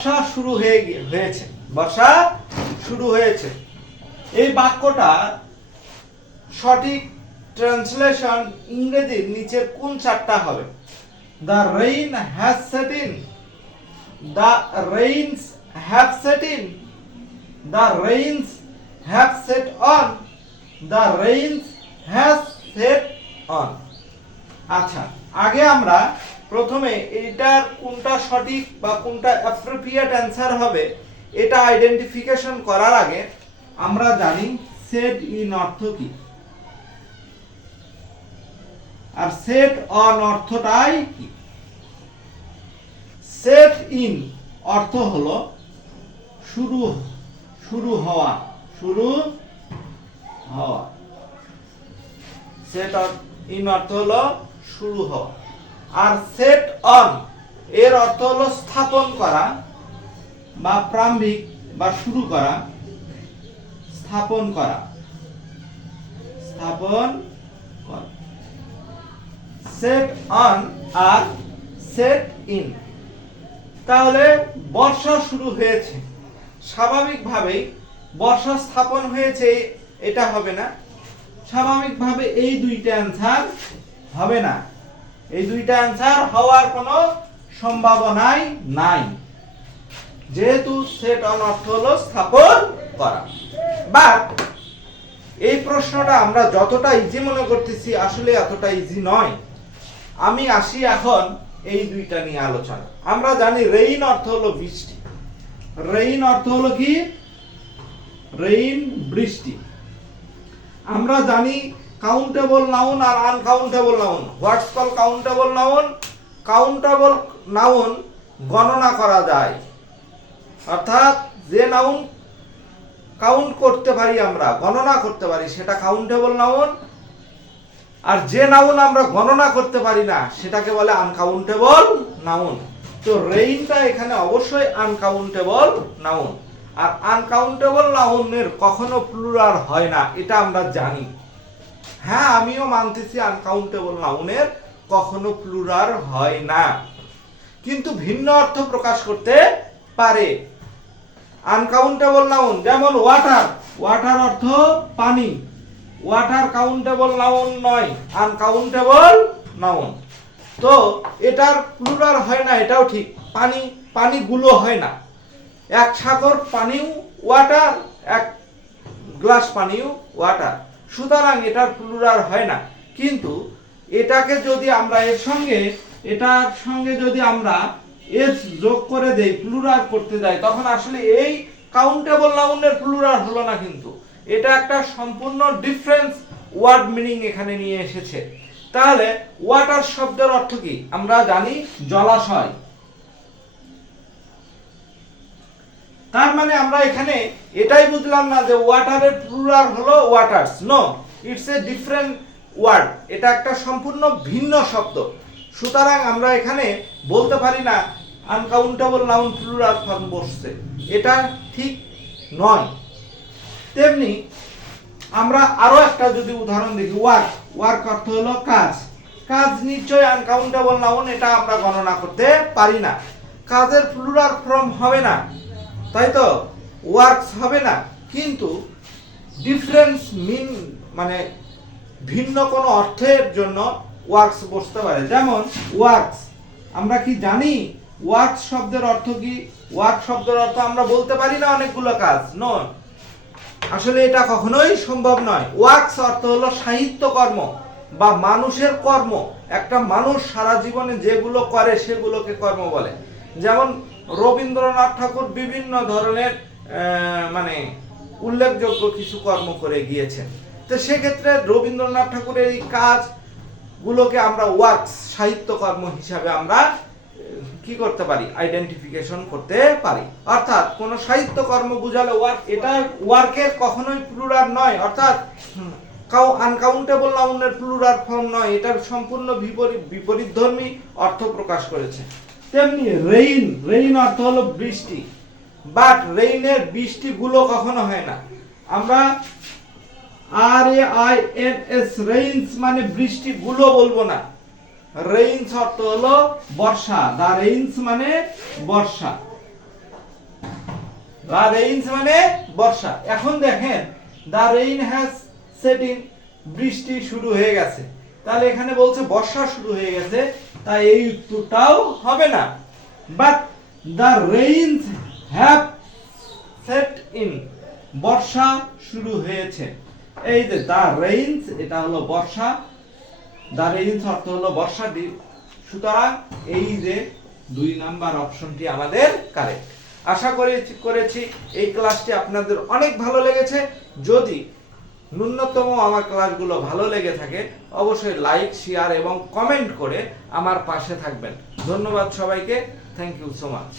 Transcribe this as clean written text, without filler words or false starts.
বর্ষা শুরু হয়েছে, বর্ষা শুরু হয়েছে। এই বাক্যটা সঠিক ট্রান্সলেশন ইংরেজির নিচের কোন চারটা হবে? The rain has set in, the rains have set in, the rains have set on, the rains has set on। আচ্ছা, আগে আমরা প্রথমে এটার কোনটা সঠিক বা কোনটা অ্যাপ্রোপ্রিয়েট অ্যানসার হবে এটা আইডেন্টিফিকেশন করার আগে আমরা জানি সেট ইন অর্থ কি, আর সেট অন অর্থটাই কি। সেট ইন অর্থ হলো শুরু হওয়া, শুরু হওয়া। সেট ইন অর্থ হলো শুরু হওয়া। আর সেট অন এর অর্থ হলো স্থাপন করা বা প্রারম্ভিক বা শুরু করা, স্থাপন করা, স্থাপন করা। সেট অন আর সেট ইন। তাহলে বর্ষা শুরু হয়েছে, স্বাভাবিকভাবেই বর্ষা স্থাপন হয়েছে এটা হবে না, স্বাভাবিকভাবে এই দুইটা অ্যানসার হবে না, এই দুইটা অ্যানসার হওয়ার কোনো সম্ভাবনাই নাই, যেহেতু সেট অন অর্থ হলো স্থাপন করা। বাট এই প্রশ্নটা আমরা যতটা ইজি মনে করতেছি আসলে এতটা ইজি নয়। আমি আসি এখন এই দুইটা নিয়ে আলোচনা। আমরা জানি রেইন অর্থ হলো বৃষ্টি। রেইন অর্থ হলো কি? রেইন বৃষ্টি। আমরা জানি কাউন্টেবল নাউন আর uncountable noun. What's call countable noun? Countable noun গণনা করা যায়, অর্থাৎ যে নাউন কাউন্ট করতে পারি, আমরা গণনা করতে পারি, সেটা কাউন্টেবল নাউন। আর যে নাউন আমরা গণনা করতে পারি না সেটাকে বলে আনকাউন্টেবল নাউন। তো রেইনটা এখানে অবশ্যই আনকাউন্টেবল নাউন। আর আনকাউন্টেবল নাউনের কখনো প্লুরাল হয় না, এটা আমরা জানি। হ্যাঁ, আমিও মানতেছি আনকাউন্টেবল নাউনের কখনো প্লুরাল হয় না, কিন্তু ভিন্ন অর্থ প্রকাশ করতে পারে। আনকাউন্টেবল নাউন যেমন ওয়াটার, ওয়াটার অর্থ পানি, ওয়াটার কাউন্টেবল নাউন নয়, আনকাউন্টেবল নাউন। তো এটার প্লুরাল হয় না, এটাও ঠিক। পানি, পানিগুলো হয় না। এক সাগর পানিও ওয়াটার, এক গ্লাস পানিও ওয়াটার, সুতরাং এটার প্লুরাল হয় না। কিন্তু এটাকে যদি আমরা এটার সঙ্গে যদি আমরা এস যোগ করে দেই, প্লুরাল করতে যাই, তখন আসলে এই কাউন্টেবল নাউনের প্লুরাল হলো না, কিন্তু এটা একটা সম্পূর্ণ ডিফারেন্স ওয়ার্ড মিনিং এখানে নিয়ে এসেছে। তাহলে ওয়াটার শব্দের অর্থ কি? আমরা জানি জলাশয়। তার মানে আমরা এখানে এটাই বুঝলাম না যে ওয়াটারের প্লুরাল হলো waters. No, it's a different word. এটা একটা সম্পূর্ণ ভিন্ন শব্দ। সুতরাং আমরা এখানে বলতে পারি না আনকাউন্টেবল নাউন প্লুরাল ফর্ম বসছে, এটা ঠিক নয়। তেমনি আমরা আরো একটা যদি উদাহরণ দেখি, ওয়ার্ক। ওয়ার্ক অর্থ হলো কাজ। কাজ নিশ্চয়ই আনকাউন্টেবল নাউন, এটা আমরা গণনা করতে পারি না। কাজের প্লুরাল ফর্ম হবে না, তাই তো? ওয়ার্কস হবে না, কিন্তু ডিফারেন্স মানে ভিন্ন কোনো অর্থের জন্য ওয়ার্কস বসতে পারে। যেমন ওয়ার্কস, আমরা কি জানি ওয়ার্কস শব্দের অর্থ কি? ওয়ার্ক শব্দের অর্থ আমরা বলতে পারি না অনেকগুলো কাজ। নো, আসলে এটা কখনোই সম্ভব নয়। ওয়ার্কস অর্থ হলো সাহিত্যকর্ম বা মানুষের কর্ম। একটা মানুষ সারা জীবনে যেগুলো করে সেগুলোকে কর্ম বলে। যেমন রবীন্দ্রনাথ ঠাকুর বিভিন্ন ধরনের মানে উল্লেখযোগ্য কিছু কর্ম করে গিয়েছেন। তো সেক্ষেত্রে রবীন্দ্রনাথ ঠাকুরের এই কাজগুলোকে আমরা ওয়ার্কস, সাহিত্যকর্ম হিসাবে আমরা কি করতে পারি? আইডেন্টিফিকেশন করতে পারি। অর্থাৎ কোন সাহিত্যকর্ম বুঝালে ওয়ার্ক, এটা ওয়ার্কের কখনোই প্লুরাল নয়, অর্থাৎ আনকাউন্টেবল নাউনের প্লুরাল ফর্ম নয়, এটার সম্পূর্ণ বিপরীতধর্মী অর্থ প্রকাশ করেছে। তেমনি রেইন, রেইন অর্থ হলো বৃষ্টি। বাট রেইনের বৃষ্টিগুলো কখনো হয় না। আমরা RAINS রেইনস মানে বৃষ্টিগুলো বলবো না। রেইনস অর্থ হলো বর্ষা। দা রেইনস মানে বর্ষা। দ্য রেইনস মানে বর্ষা। এখন দেখেন the rain has set in, বৃষ্টি শুরু হয়ে গেছে, তাহলে এখানে বলছে বর্ষা শুরু হয়ে গেছে, তাই এই উত্তরটাও হবে না। But the rains have set in, বর্ষা শুরু হয়েছে। এই যে দ্য রেইনস, এটা হলো বর্ষা, দ্য রেইনস অর্থ হলো বর্ষা। সুতরাং এই যে 2 নাম্বার অপশনটি আমাদের কারেক্ট। আশা করেছি এই ক্লাসটি আপনাদের অনেক ভালো লেগেছে। যদি ন্যূনতম আমার ক্লাসগুলো ভালো লেগে থাকে অবশ্যই লাইক, শেয়ার এবং কমেন্ট করে আমার পাশে থাকবেন। ধন্যবাদ সবাইকে। Thank you so much.